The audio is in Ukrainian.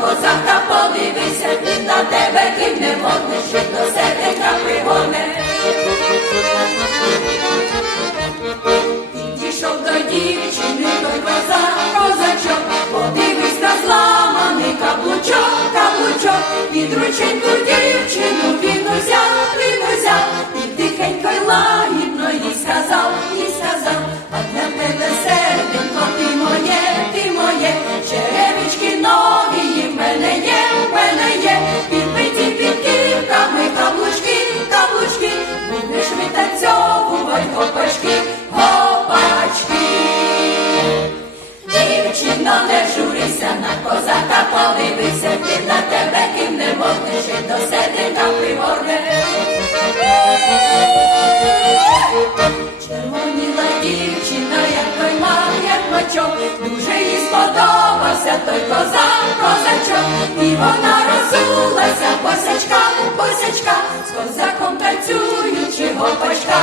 козака подивися, він на тебе кидне водне, ще до серденька пригоне. Підійшов до дівчини, той козак, козачок, подивись на зламаний каблучок, каблучок, під рученьку дівчину він узяв, він узяв, і тихенько й лагідно Дівчино, не журися, на козака подивися, він на тебе ким не і до серденька пригорне. Червоніла дівчина, як той мав, як мачок, дуже їй сподобався той козак, козачок, і вона розулася, босячка, босячка, з козаком танцюючи, гопачка.